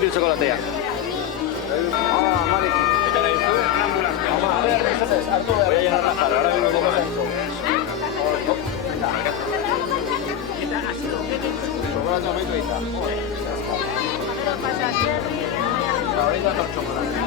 nahi du txokolatea? Amarekin. Eta nahi duzu? Ama, a ver, hartu behar. Voy a llenar la jarra, ahora vengo con Txokolatea maitu eta. Ahorita tor txokolatea.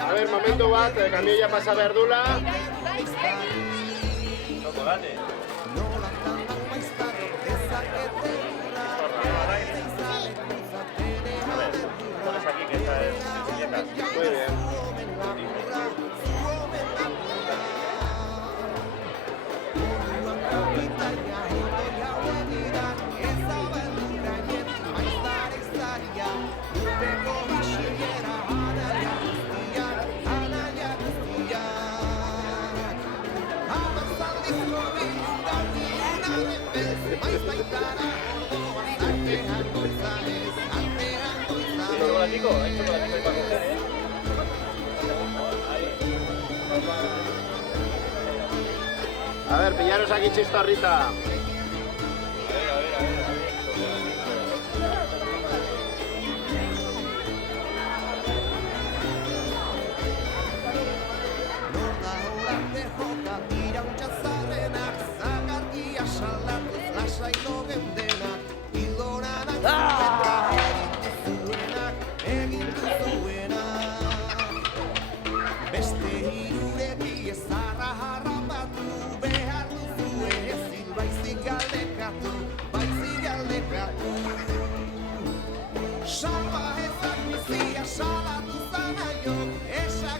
A ver, momentu bat, kamioia pasa behar dula. Chocolate. Pones aquí que esta es dieta. Muy bien. Chocolatico, hay chocolatico ahí para coger, ¿eh? A ver, pillaros aquí chistorrita.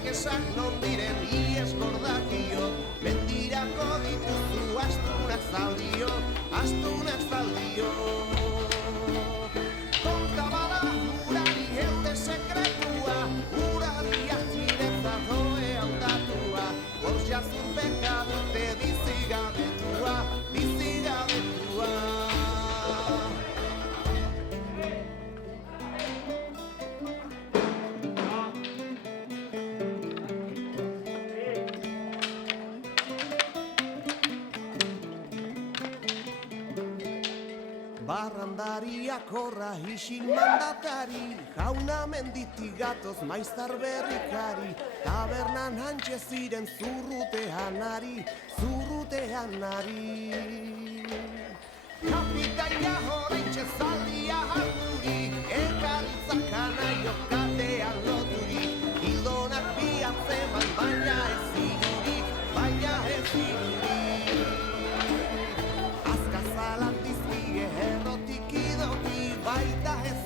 Esak non diren ies gordakio, mentirako dituzu astunak zaldio, astunak zaldio. Konta bada urari eute sekretua, urari atxiretzat hoe handatua, bortxa zurpeka dute bizigabetua, bizigabetua. Barrandariak horra isil mandatari, jauna menditik gatoz maiztar berrikari, tabernan hantxe ziren zurrutean ari, zurrutean ari. Kapitaina horaintxe zaldia harturi, elkarritzak anaio katean loturi, hildonak biatzeman baina ez zirurik, baina ez zirurik. Errotik idoki baita ez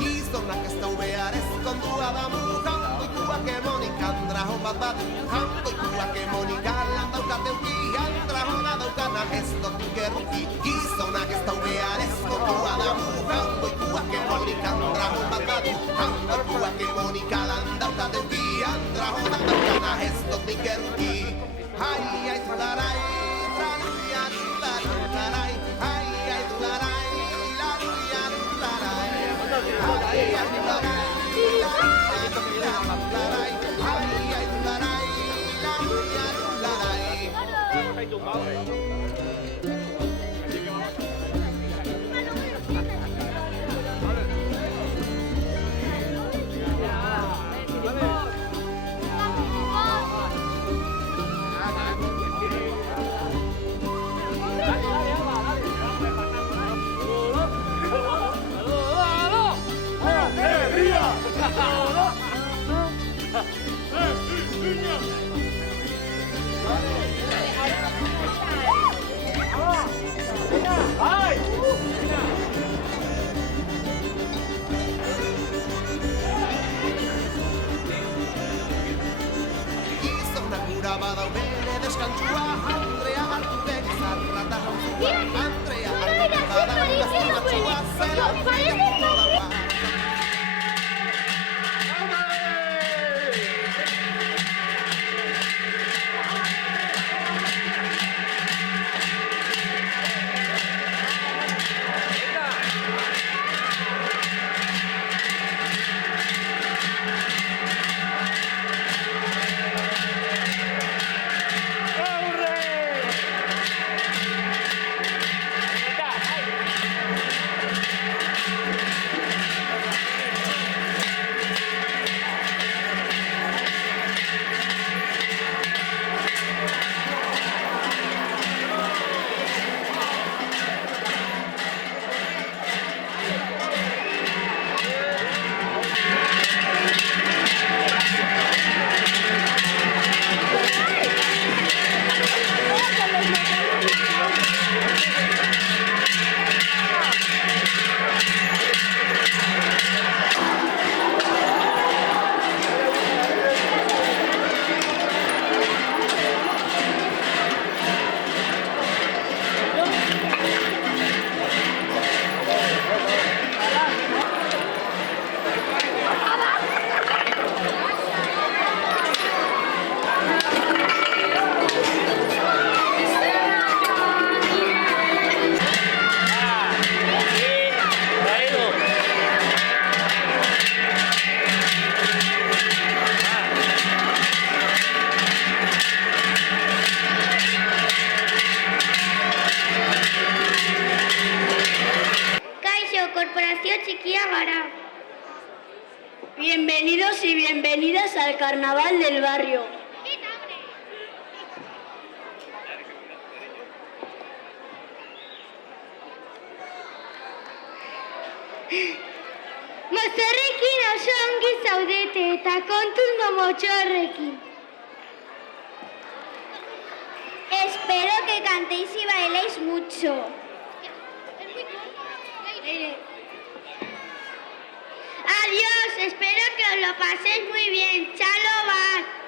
Gizonak ez dau behar ezkondua damu Jandoikuak emonik andrajon bat bat Jandoikuak emonik alan daukat euki Andrajona daukana ez dotik erruki Gizonak ez dau behar ezkondua damu Jandoikuak emonik andrajon bat bat Jandoikuak emonik alan daukat euki Andrajona daukana ez dotik erruki Ai, ai, zularai, traluia, zularai Ai, ai, zularai, laruia, zularai Ai, ai, zularai, laruia, zularai Ai, ai, zularai, laruia, zularai Bienvenidas al carnaval del barrio. Mozorrekin oso ongi zaudete eta kontuz momotxorrekin. Espero que cantéis y bailéis mucho. Adiós, espero que os lo paséis muy bien. Chalo, va.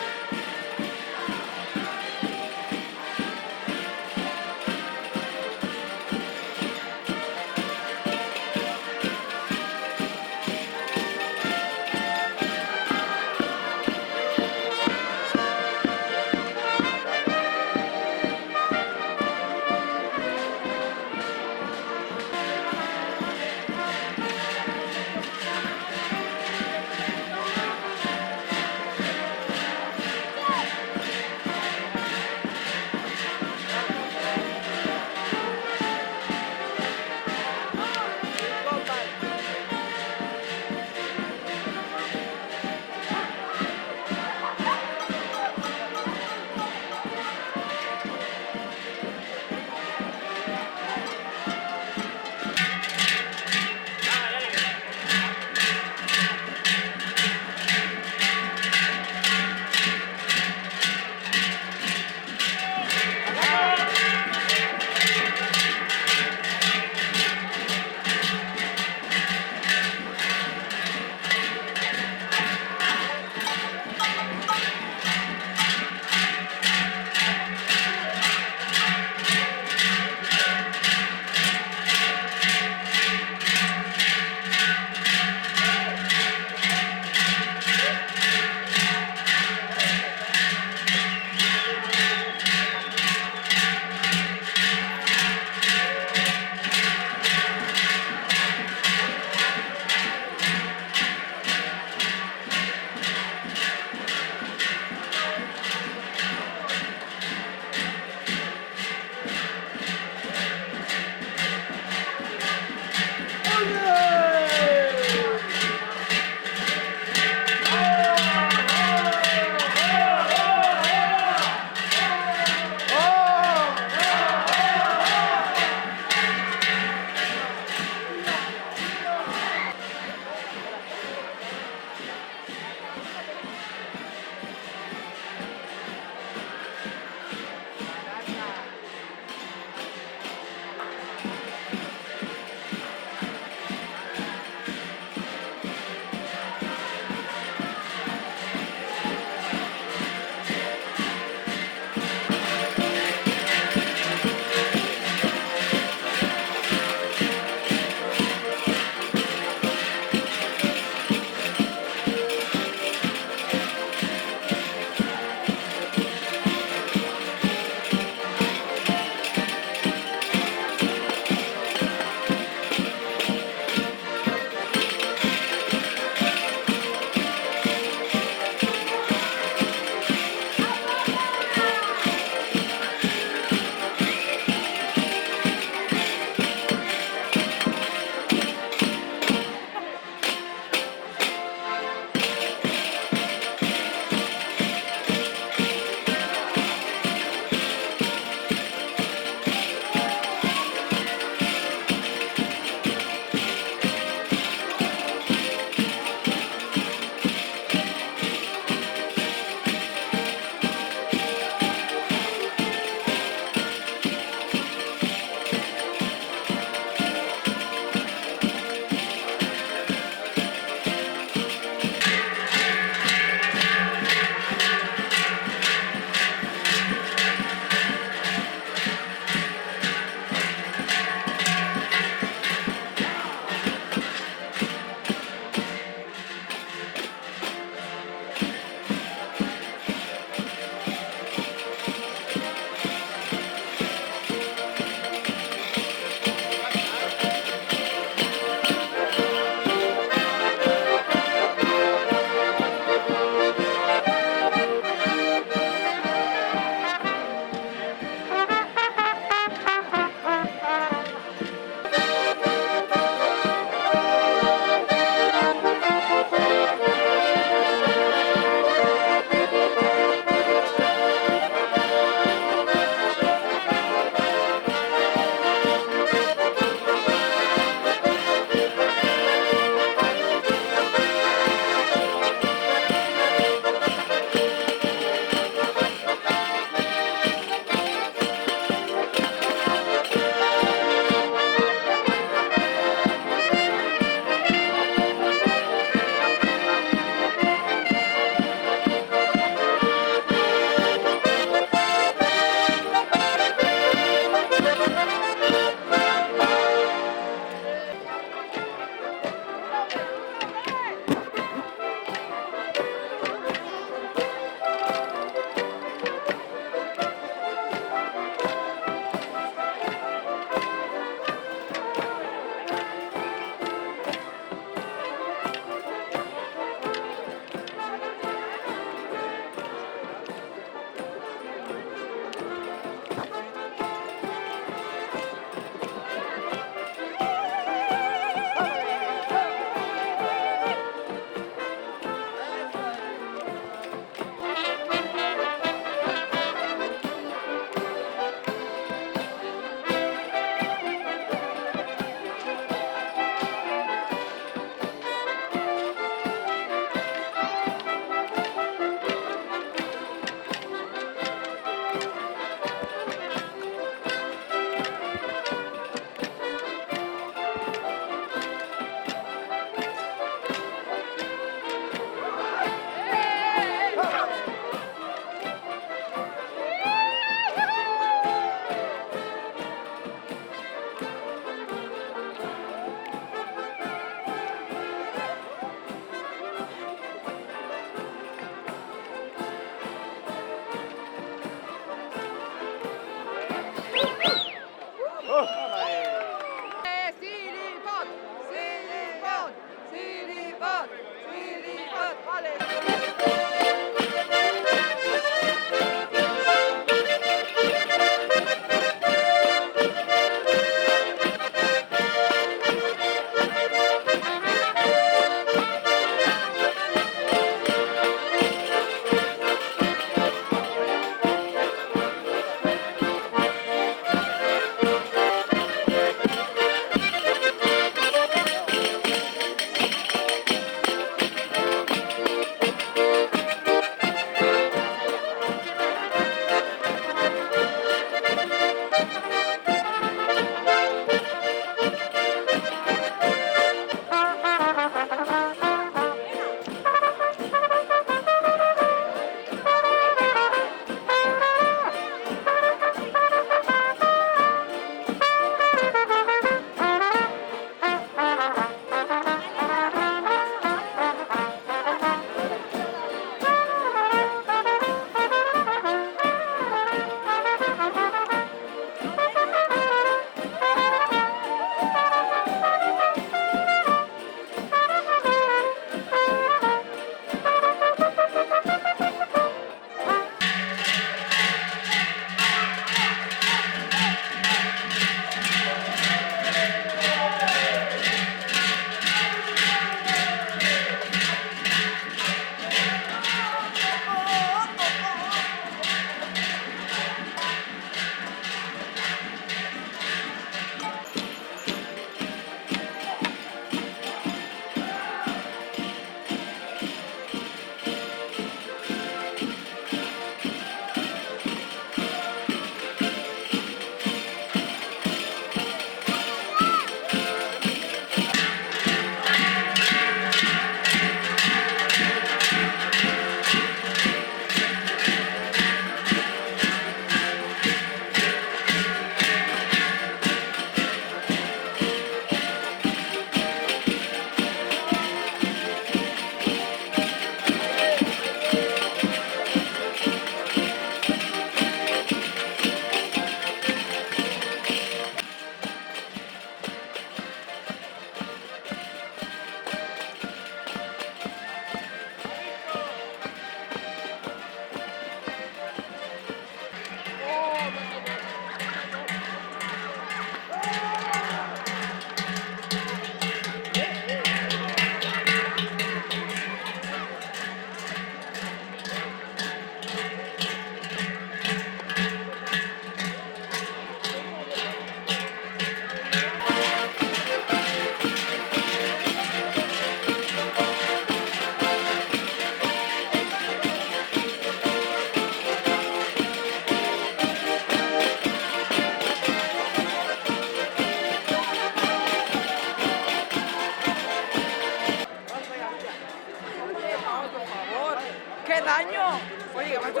¿Qué daño? Oye, macho,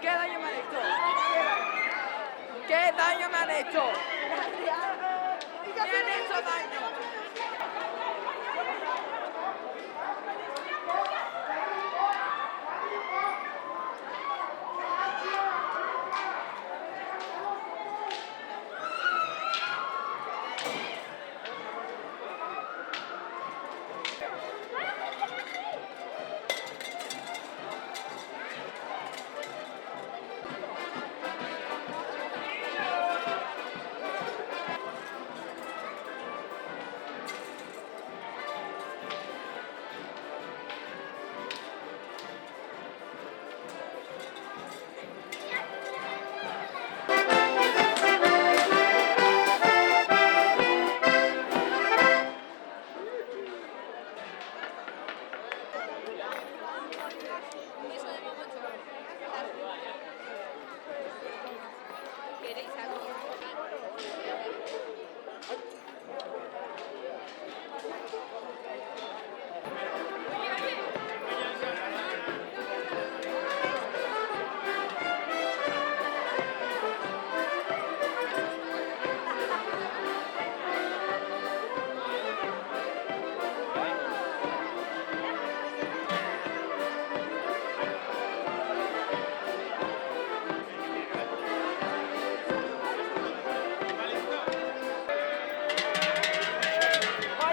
¿qué daño me han hecho? ¿Qué daño me han hecho? Me han hecho daño.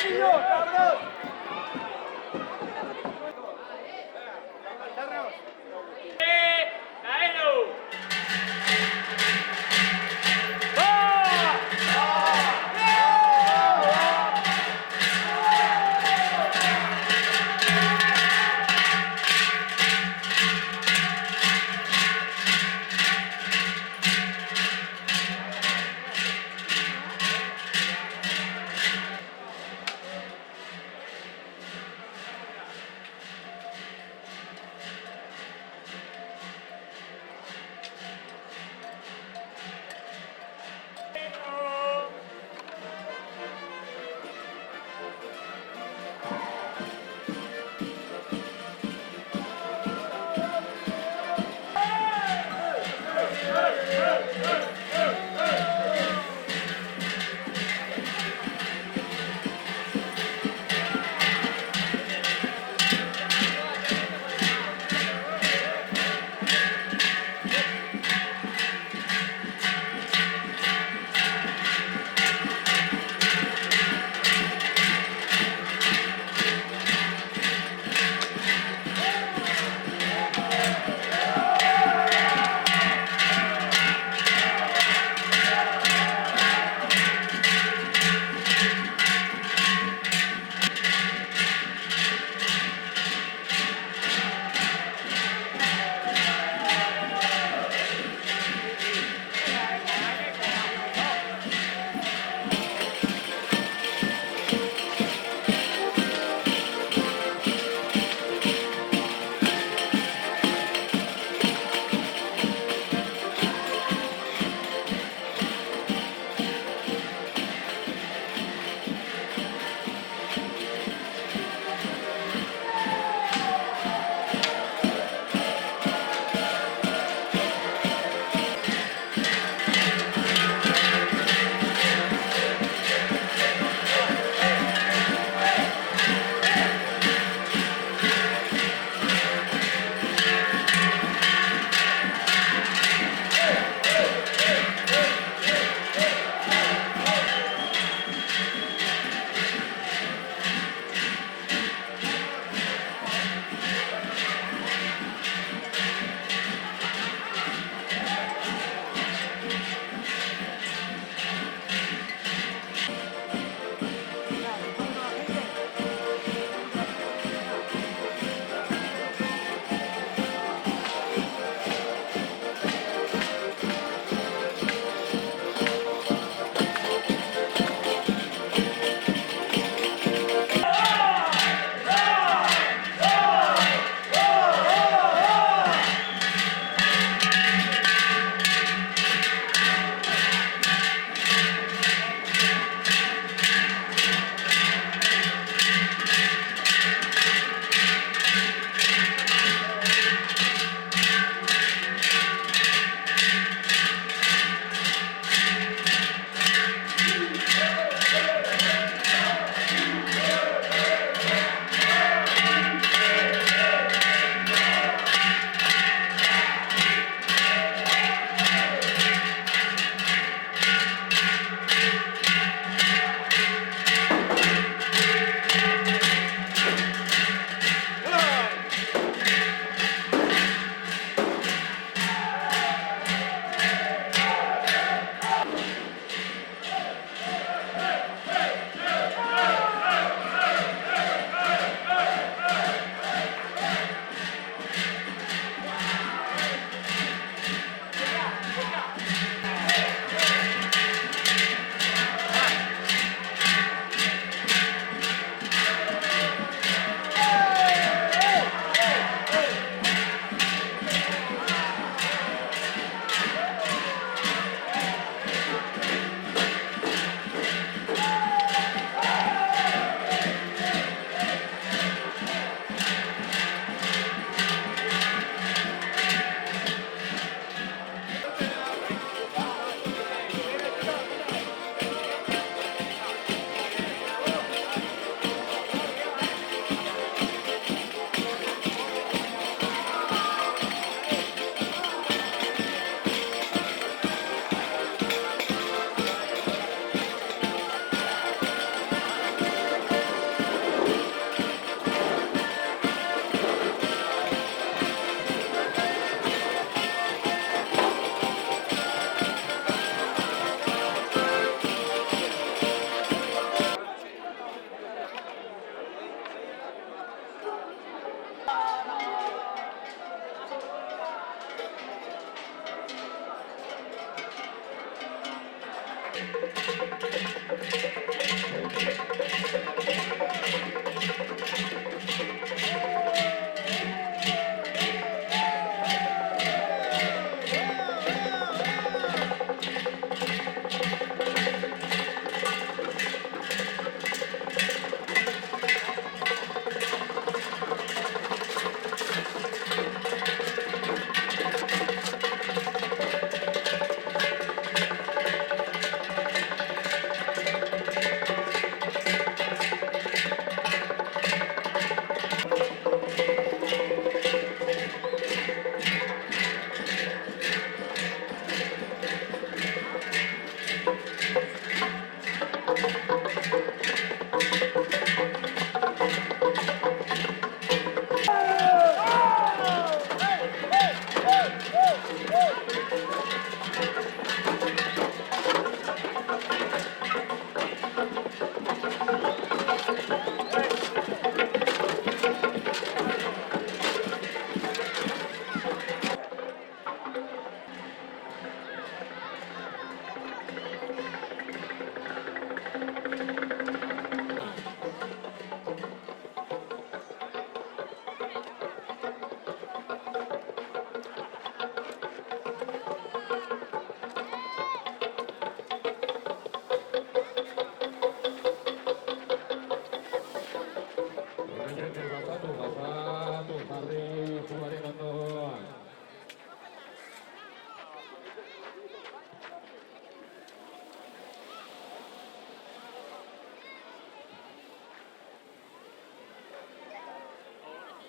Dios,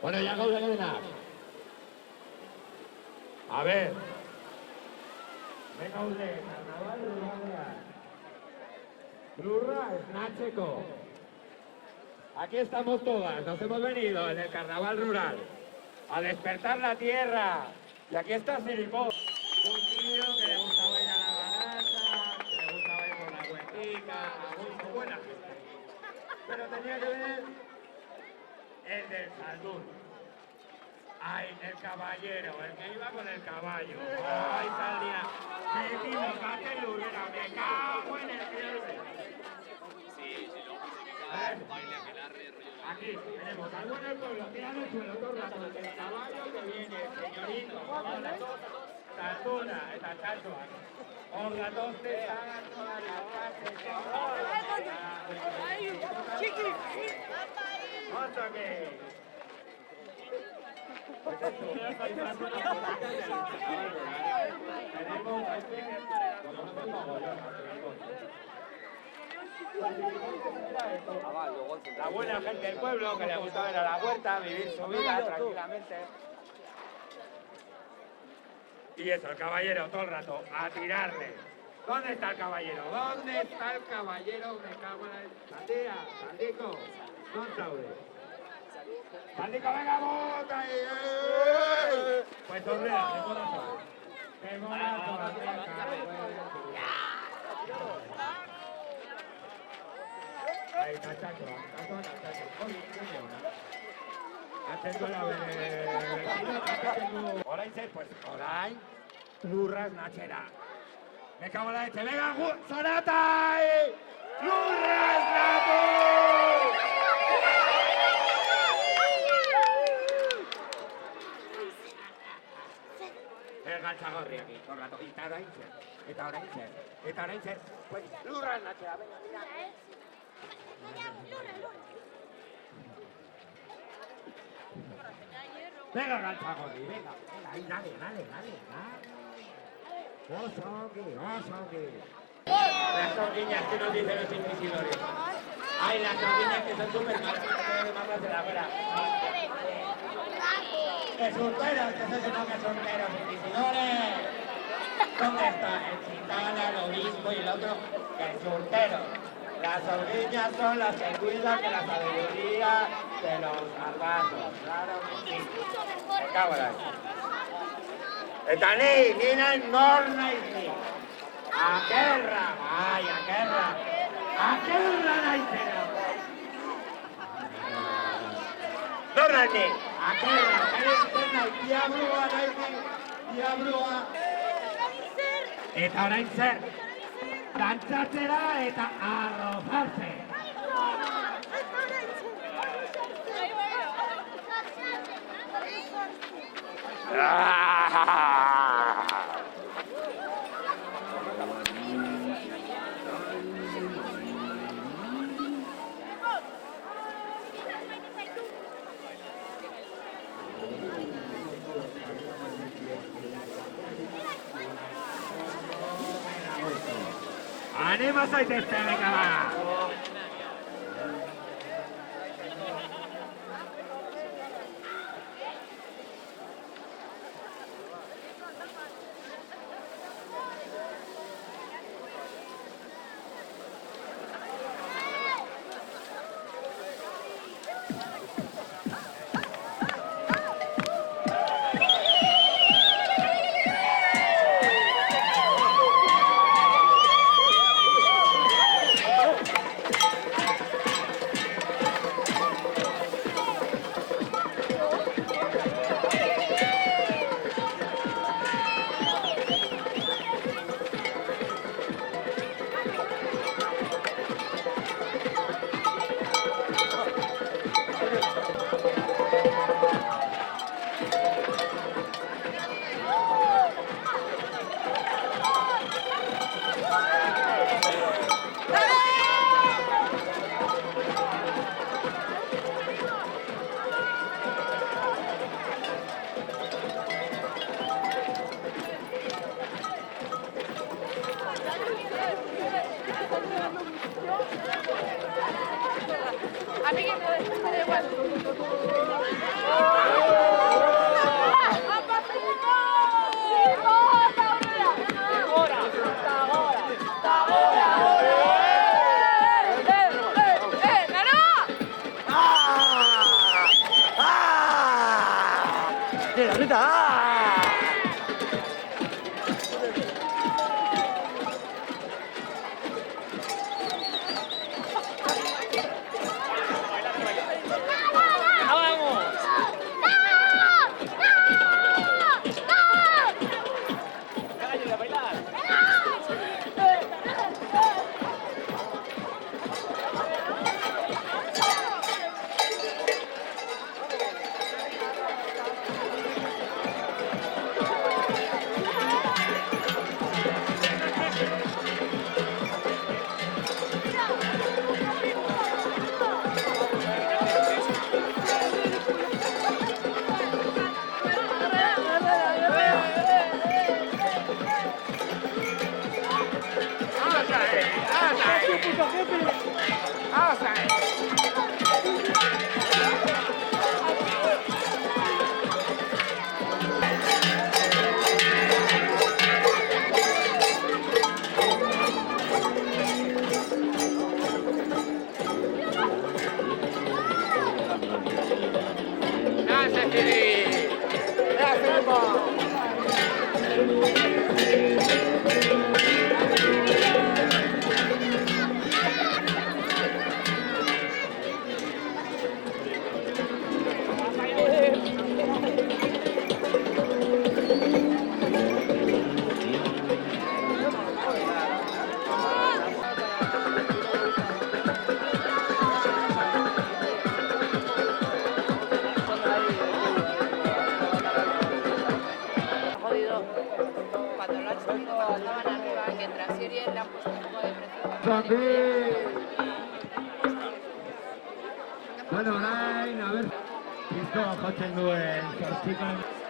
Bueno, ja gaudek denak. A ver. Me gaude, carnaval ruralean. Lurra esnatzeko. Aquí estamos todas, nos hemos venido en el carnaval rural a despertar la tierra. Y aquí está Siripó. Un tío que le gustaba ir a la barata, que le gustaba ir por la huertica, a gusto, buena gente. Pero tenía que venir el del Saldún. Ay, el caballero, el que iba con el caballo. Ay, salía. Me equivocate, Lurera, me cago en el cielo. Aquí tenemos algo en el pueblo, tira el suelo todo el rato, el caballo que viene, señorito, Salduna, eta txatxoak. Hor gatozte, txatxoak, Chiqui. ¡Ótame! Pues eso, tenemos la buena gente del pueblo que le gusta ver a la huerta, vivir su vida tranquilamente. Y eso, el caballero todo el rato, a tirarle. ¿Dónde está el caballero? ¿Dónde está el caballero? Me cago en la... Sandía, Sandico, ¿dónde está? Sandico, venga, bota ahí. Pues torrea, qué morazo. Qué morazo, ahí está Chacho, orain zer, pues, orain, lurra esnatxera. Me cago en la leche, venga, Zarata! Lurra esnatu! El gantzagorri aquí, todo el rato, eta orain zer, pues, lurra esnatxera, venga, mira. Venga, gantzagorri, venga, ahí, dale. Osongi. Las songuiñas que nos dicen los inquisidores. Ay, las songuiñas que son súper malas, que mamas de la abuela. ¡Que surteros, que sois unos surteros, inquisidores! ¿Dónde está el gitano, el obispo y el otro? ¡Que surteros! Las songuiñas son las que cuidan de la sabiduría de los garbanzos. Claro que sí. Me cago en la... Eta ni nahi nor naiz ni. Akerra, bai, akerra naizera. Nor naiz ni, akerra, diabrua naiz ni, diabrua. Eta orain zer, dantzatzera eta arrozarze. Anima zaitezte, venga ba! A mí que me da igual. ¡Rita, Rita! Cuando lo han subido, cuando estaban arriba, que en la serie le han puesto un poco de presión. Bueno, orain, a ver, pizko jotzen duen zortzikan.